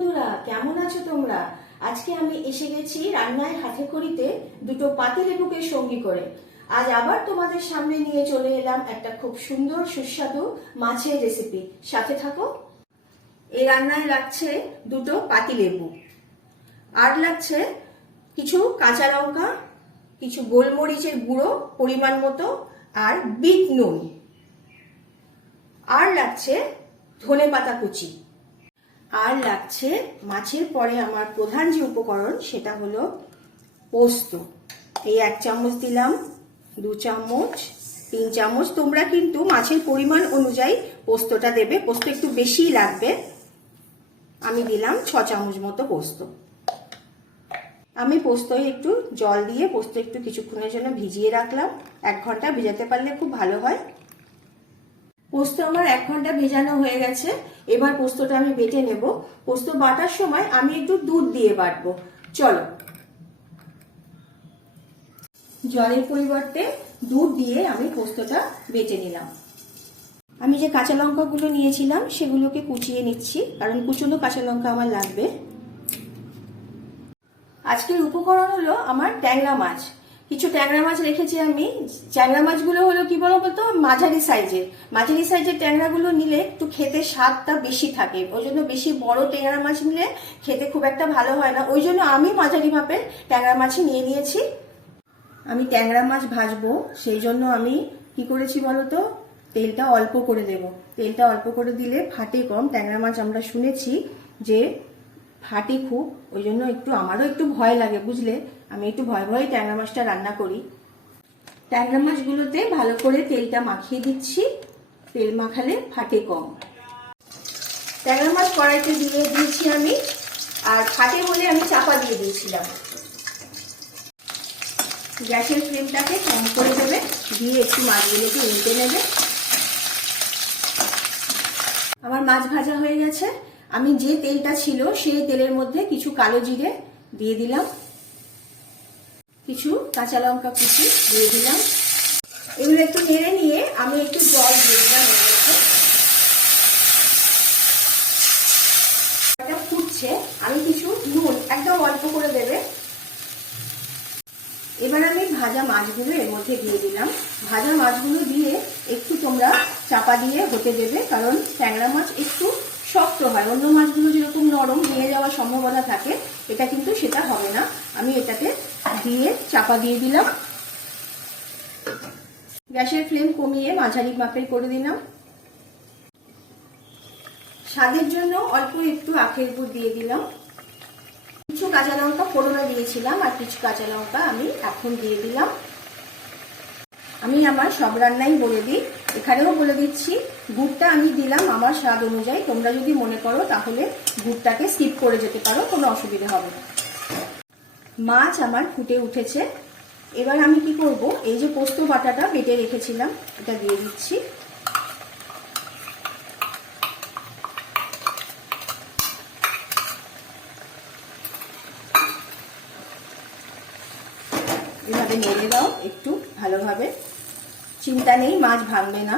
বন্ধুরা, কেমন আছো তোমরা? আজকে আমি এসে গেছি রান্নায় হাতে খড়িতে দুটো পাতিলেবুকে সঙ্গী করে। আজ আবার তোমাদের সামনে নিয়ে চলে এলাম একটা খুব সুন্দর সুস্বাদু মাছের রেসিপি। সাথে থাকো। এই রান্নায় লাগছে দুটো পাতিলেবু, আর লাগছে কিছু কাঁচা লঙ্কা, কিছু গোলমরিচের গুঁড়ো পরিমাণ মতো, আর বিট নুন, আর লাগছে ধনেপাতা কুচি, আর লাগছে মাছের পরে আমার প্রধান যে উপকরণ সেটা হলো পোস্ত। এই 1 চামচ দিলাম, 2 চামচ, 3 চামচ। তোমরা কিন্তু মাছের পরিমাণ অনুযায়ী পোস্তটা দেবে, পোস্ত একটু বেশিই লাগবে। আমি দিলাম 6 চামচ মতো পোস্ত। আমি পোস্তয় একটু জল দিয়ে পোস্ত একটু কিছুক্ষণের জন্য ভিজিয়ে রাখলাম। 1 ঘন্টা ভিজাতে পারলে খুব ভালো হয়। পোস্ত আমার 1 ঘন্টা ভেজানো হয়ে গেছে। এবার পোস্তটা আমি বেটে নেব। পোস্ত বাটার সময় আমি একটু দুধ দিয়ে বাটবো। চলো, জলের পরিবর্তে দুধ দিয়ে আমি পোস্তটা বেটে নিলাম। আমি যে কাঁচা লঙ্কাগুলো নিয়েছিলাম সেগুলোকে কুচিয়ে নিচ্ছি, কারণ কুচনো কাঁচা লঙ্কা আমার লাগবে। আজকের উপকরণ হলো আমার ট্যাংরা মাছ। কিছু ট্যাংরা মাছ রেখেছি আমি। ট্যাংরা মাছগুলো হলো কি বলতো, মাঝারি সাইজের ট্যাংরাগুলো নিলে একটু খেতে স্বাদটা বেশি থাকে। ওই জন্য বেশি বড় ট্যাংরা মাছ নিলে খেতে খুব একটা ভালো হয় না। ওই জন্য আমি মাঝারি মাপের ট্যাংরা মাছই নিয়ে নিয়েছি। আমি ট্যাংরা মাছ ভাজবো, সেই জন্য আমি কি করেছি বলতো, তেলটা অল্প করে দেব। তেলটা অল্প করে দিলে ফাটে কম। ট্যাংরা মাছ আমরা শুনেছি যে ফাটে খুব, ওই জন্য আমারও একটু ভয় লাগে, বুঝলে। আমি একটু ভয়ে ট্যাংরা মাছটা রান্না করি। ট্যাংরা মাছগুলোতে ভালো করে তেলটা মাখিয়ে দিচ্ছি, তেল মাখালে ফাটে কম। ট্যাংরা মাছ কড়াইতে দিয়ে দিয়েছি আমি, আর ফাটে বলে আমি চাপা দিয়ে দিয়েছিলাম। গ্যাসের ফ্লেমটাকে কম করে দেবে, দিয়ে একটু মাছগুলোকে উল্টে নেবে। আমার মাছ ভাজা হয়ে গেছে। আমি যে তেলটা ছিল সেই তেলের মধ্যে কিছু কালো জিরে দিয়ে দিলাম, কিছু কাঁচা লঙ্কা কুচি দিয়ে দিলাম। এগুলো একটু নেড়ে নিয়ে আমি একটু জল দিয়ে দিলাম। এটা ফুটছে, আমি কিছু নুন একদম অল্প করে দেবে। এবার আমি ভাজা মাছগুলো এর মধ্যে দিয়ে দিলাম। ভাজা মাছগুলো দিয়ে একটু তোমরা চাপা দিয়ে হতে দেবে, কারণ ট্যাংরা মাছ একটু শক্ত হয়। অন্য মাছগুলো যেরকম নরম ভেঙে যাওয়ার সম্ভাবনা থাকে, এটা কিন্তু সেটা হবে না। আমি এটাকে দিয়ে চাপা দিয়ে দিলাম। গ্যাসের ফ্লেম কমিয়ে মাঝারি মাপের করে দিলাম। স্বাদের জন্য অল্প একটু আখের গুড় দিয়ে দিলাম। কিছু কাঁচা লঙ্কা ফোড়নে দিয়েছিলাম, আর কিছু কাঁচা লঙ্কা আমি এখন দিয়ে দিলাম। আমি আমার সব রান্নাই বলে দিই, এখানেও বলে দিচ্ছি। গুড়টা আমি দিলাম আমার স্বাদ অনুযায়ী। তোমরা যদি মনে করো তাহলে গুড়টাকে স্কিপ করে যেতে পারো, কোনো অসুবিধা হবে না। মাছ আমার ফুটে উঠেছে। এবার আমি কি করব, এই যে পোস্ত বাটাটা বেটে রেখেছিলাম এটা দিয়ে দিচ্ছি। এভাবে নেড়ে দাও একটু ভালোভাবে। চিন্তা নেই, মাছ ভাঙবে না।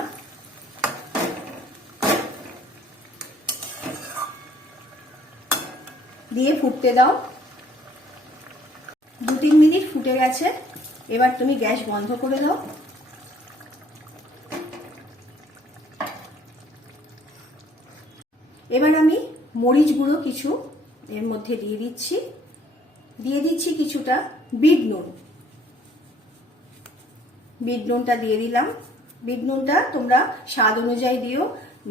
দিয়ে ফুটতে দাও। 2-3 মিনিট ফুটে গেছে। এবার তুমি গ্যাস বন্ধ করে দাও। এবার আমি মরিচ গুঁড়ো কিছু এর মধ্যে দিয়ে দিচ্ছি কিছুটা বিট নুন। বিট নুনটা দিয়ে দিলাম। বিট নুনটা তোমরা স্বাদ অনুযায়ী দিও।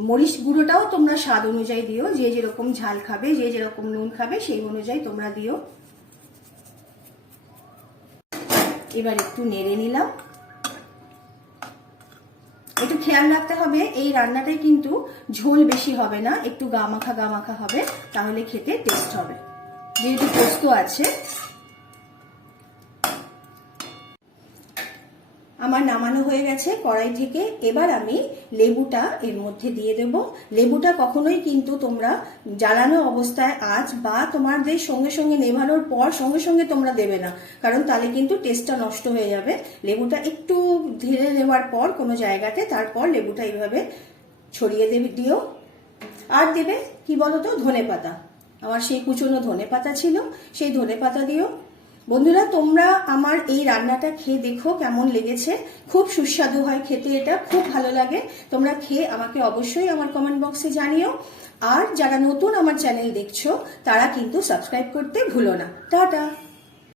মরিচ গুঁড়োটাও তোমরা স্বাদ অনুযায়ী দিও। যে যেরকম ঝাল খাবে, যে যেরকম নুন খাবে, সেই অনুযায়ী তোমরা দিও। এবার একটু নেড়ে নিলাম। একটু খেয়াল রাখতে হবে, এই রান্নাটায় কিন্তু ঝোল বেশি হবে না, একটু গা মাখা হবে, তাহলে খেতে টেস্ট হবে। যেহেতু পোস্ত আছে। আমার নামানো হয়ে গেছে কড়াই থেকে। এবার আমি লেবুটা এর মধ্যে দিয়ে দেব। লেবুটা কখনোই কিন্তু তোমরা জ্বালানো অবস্থায় আঁচ বা তোমাদের সঙ্গে সঙ্গে নেভানোর পর সঙ্গে সঙ্গে তোমরা দেবে না, কারণ তাহলে কিন্তু টেস্টটা নষ্ট হয়ে যাবে। লেবুটা একটু ধীরে নেওয়ার পর কোনো জায়গাতে, তারপর লেবুটা এইভাবে ছড়িয়ে দিও। আর দেবে কি বলতো, ধনেপাতা। আমার সেই কুচনো ধনেপাতা ছিল, সেই ধনেপাতা দিও। বন্ধুরা, তোমরা আমার এই রান্নাটা খেয়ে দেখো কেমন লেগেছে। খুব সুস্বাদু হয় খেতে, এটা খুব ভালো লাগে। তোমরা খেয়ে আমাকে অবশ্যই আমার কমেন্ট বক্সে জানিও। আর যারা নতুন আমার চ্যানেল দেখছো তারা কিন্তু সাবস্ক্রাইব করতে ভুলো না। টাটা।